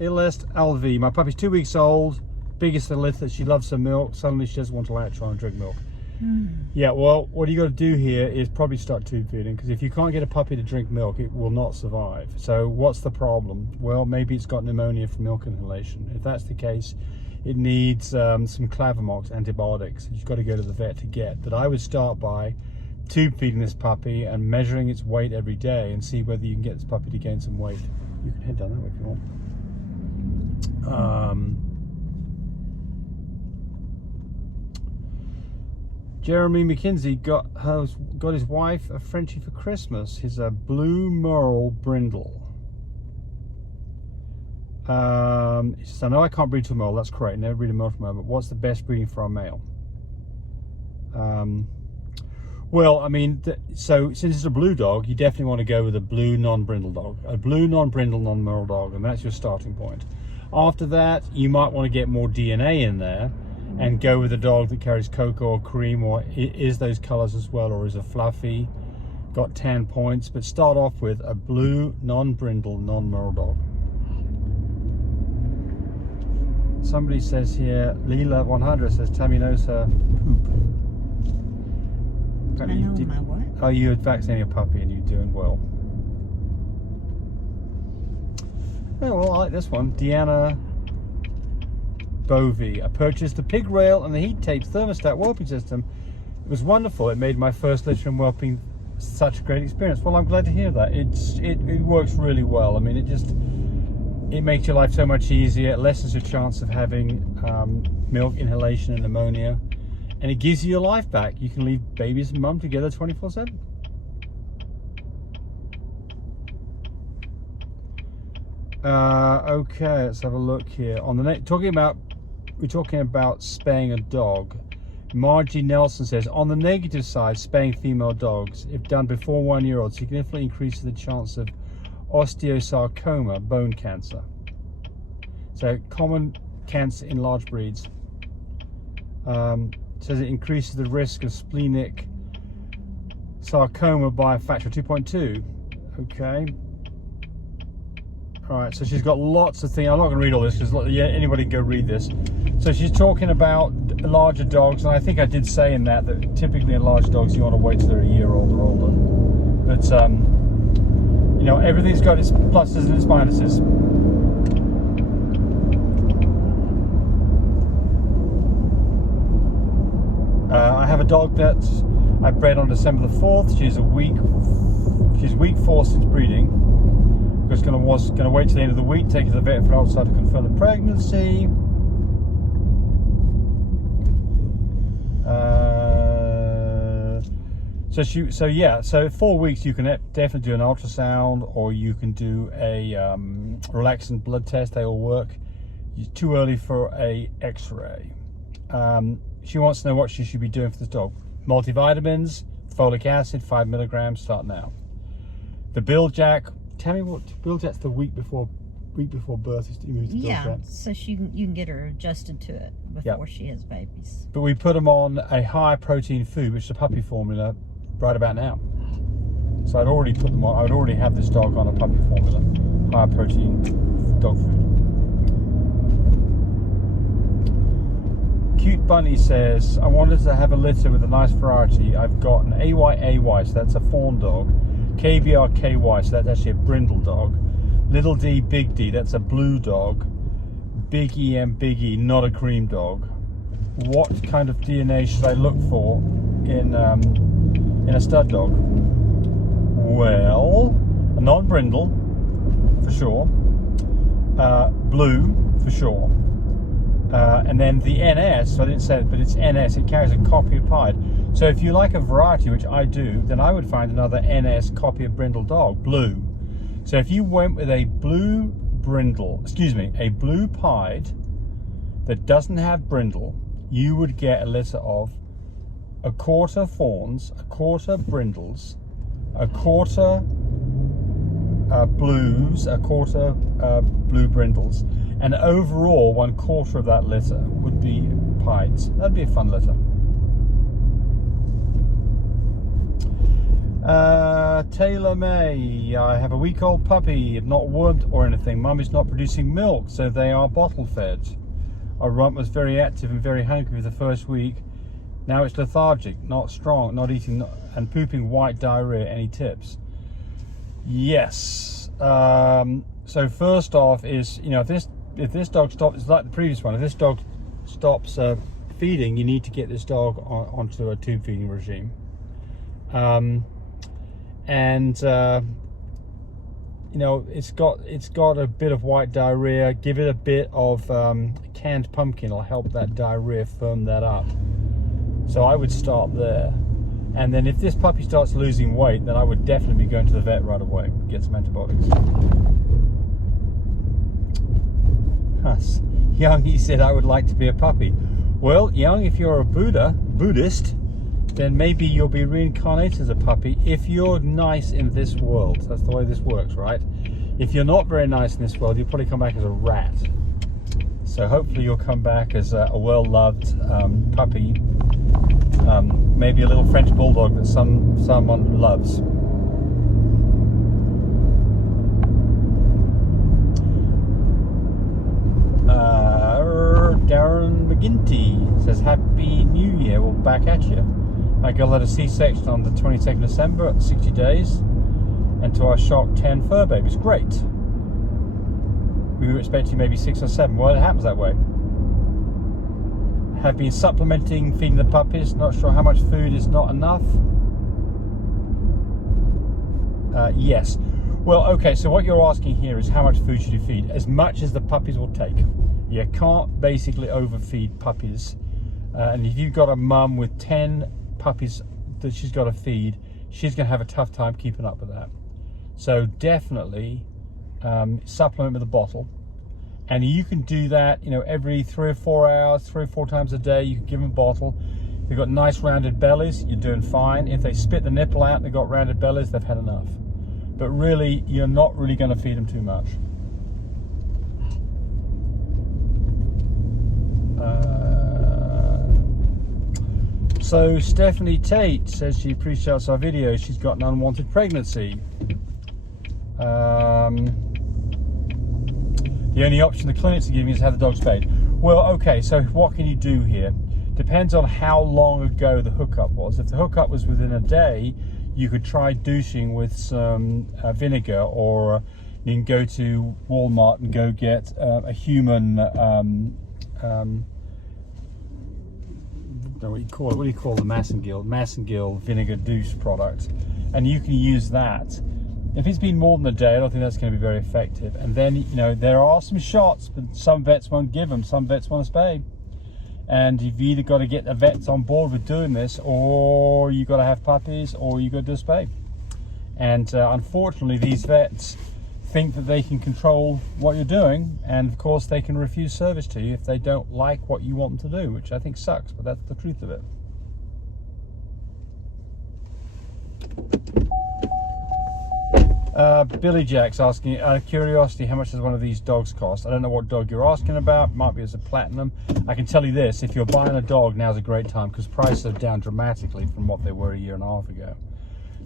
Illest LV. My puppy's 2 weeks old, biggest of the litter. She loves her milk. Suddenly she doesn't want to latch on and drink milk. Yeah, well, what you got to do here is probably start tube feeding, because if you can't get a puppy to drink milk, it will not survive. So what's the problem? Well, maybe it's got pneumonia from milk inhalation. If that's the case, it needs some Clavamox antibiotics. You've got to go to the vet to get. But I would start by tube feeding this puppy and measuring its weight every day and see whether you can get this puppy to gain some weight. You can head down that way if you want. Jeremy McKinsey got his wife a Frenchie for Christmas. He's a blue Merle brindle. He says, I know I can't breed to a Merle. That's correct. Never breed a Merle from a Merle. But what's the best breeding for a male? Well, I mean, so since it's a blue dog, you definitely want to go with a blue non-brindle dog, a blue non-brindle non-Merle dog, and that's your starting point. After that, you might want to get more DNA in there and go with a dog that carries cocoa or cream, or is those colors as well, or is a fluffy, got tan points. But start off with a blue non-brindle non-Merle dog. Somebody says here, Leela 100 says Tammy knows her poop. I know my what? Oh, you had vaccinated a puppy and you're doing well. Oh, well, I like this one. Deanna Bovey. I purchased the pig rail and the heat tape thermostat whelping system. It was wonderful. It made my first litter and whelping such a great experience. Well, I'm glad to hear that. It works really well. I mean, it makes your life so much easier. It lessens your chance of having milk inhalation and pneumonia. And it gives you your life back. You can leave babies and mum together 24/7. Okay, let's have a look here. On the we're talking about spaying a dog. Margie Nelson says, on the negative side, spaying female dogs, if done before 1 year old, significantly increases the chance of osteosarcoma, bone cancer. So common cancer in large breeds. Says it increases the risk of splenic sarcoma by a factor of 2.2. Okay. All right, so she's got lots of things. I'm not going to read all this because anybody can go read this. So she's talking about larger dogs, and I think I did say in that typically in large dogs you want to wait till they're a year old or older. But you know, everything's got its pluses and its minuses. I have a dog that I bred on December the 4th. She's week 4 since breeding. Was going to wait till the end of the week, take her to the vet for an ultrasound to confirm the pregnancy. So 4 weeks you can definitely do an ultrasound, or you can do a relaxant blood test. They all work. It's too early for a X-ray. She wants to know what she should be doing for this dog. Multivitamins, folic acid, 5 milligrams. Start now. The Biljack. Tell me what Biljack's the week before birth. Yeah, so you can get her adjusted to it before she has babies. But we put them on a higher protein food, which is a puppy formula, right about now. So I'd already put them on. I would already have this dog on a puppy formula, higher protein dog food. Cute Bunny says, I wanted to have a litter with a nice variety. I've got an AYAY, so that's a fawn dog. KBRKY, so that's actually a brindle dog. Little D, Big D, that's a blue dog. Big EM, Big E, not a cream dog. What kind of DNA should I look for in a stud dog? Well, a non-brindle, for sure. Blue, for sure. And then the NS, so I didn't say it, but it's NS, it carries a copy of pied. So if you like a variety, which I do, then I would find another NS copy of brindle dog, blue. So if you went with a blue pied that doesn't have brindle, you would get a litter of a quarter fawns, a quarter brindles, a quarter blues, a quarter blue brindles, and overall 1/4 of that litter would be pieds. That'd be a fun litter. Taylor May, I have a week-old puppy, have not wormed or anything. Mum is not producing milk, so they are bottle fed. Our rump was very active and very hungry for the first week. Now it's lethargic, not strong, not eating, and pooping white diarrhea. Any tips? Yes. So first off is, you know, if this dog stops, it's like the previous one. If this dog stops feeding, you need to get this dog onto a tube feeding regime. You know, it's got a bit of white diarrhea. Give it a bit of canned pumpkin. It'll help that diarrhea firm that up. So I would start there. And then if this puppy starts losing weight, then I would definitely be going to the vet right away. Get some antibiotics. Young, he said, I would like to be a puppy. Well, Young, if you're a Buddhist, then maybe you'll be reincarnated as a puppy if you're nice in this world. That's the way this works, right? If you're not very nice in this world, you'll probably come back as a rat. So hopefully you'll come back as a well-loved puppy, maybe a little French bulldog that someone loves. Darren McGinty says, Happy New Year, we're back at you. My girl had a C-section on the 22nd of December at 60 days, and to our shock, 10 fur babies. Great. We were expecting maybe 6 or 7. Well, it happens that way. Have been supplementing, feeding the puppies. Not sure how much food is not enough. Yes. Well, okay, so what you're asking here is how much food should you feed? As much as the puppies will take. You can't basically overfeed puppies. And if you've got a mum with 10 puppies that she's got to feed, she's going to have a tough time keeping up with that. So definitely supplement with a bottle. And you can do that, you know, every 3 or 4 hours, 3 or 4 times a day. You can give them a bottle. They've got nice rounded bellies, you're doing fine. If they spit the nipple out and they've got rounded bellies, they've had enough. But really, you're not really going to feed them too much. So Stephanie Tate says she appreciates our video. She's got an unwanted pregnancy. The only option the clinics are giving is to have the dog spayed. Well, okay, so what can you do here? Depends on how long ago the hookup was. If the hookup was within a day, you could try douching with some vinegar, or you can go to Walmart and go get a human what do you call the Massengill vinegar douche product, and you can use that. If it's been more than a day, I don't think that's going to be very effective. And then, you know, there are some shots, but some vets won't give them. Some vets want to spay, and you've either got to get the vets on board with doing this, or you got to have puppies, or you got to do a spay. And unfortunately, these vets think that they can control what you're doing, and of course they can refuse service to you if they don't like what you want them to do, which I think sucks, but that's the truth of it. Billy Jack's asking, out of curiosity, how much does one of these dogs cost? I don't know what dog you're asking about. Might be as a platinum. I can tell you this, if you're buying a dog, now's a great time, because prices are down dramatically from what they were a year and a half ago.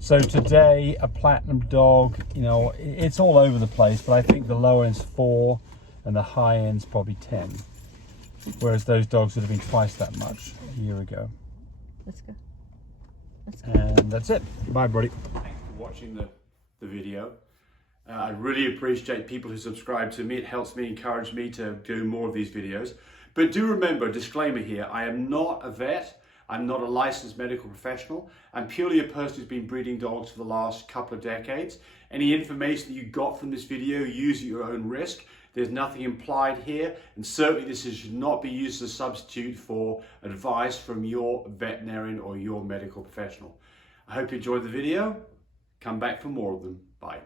So today, a platinum dog, you know, it's all over the place, but I think the low end's 4 and the high end's probably 10. Whereas those dogs would have been twice that much a year ago. Let's go. And that's it. Bye, buddy. Thanks for watching the video. I really appreciate people who subscribe to me. It helps me, encourage me to do more of these videos. But do remember, disclaimer here, I am not a vet. I'm not a licensed medical professional. I'm purely a person who's been breeding dogs for the last couple of decades. Any information that you got from this video, use at your own risk. There's nothing implied here, and certainly this should not be used as a substitute for advice from your veterinarian or your medical professional. I hope you enjoyed the video. Come back for more of them. Bye.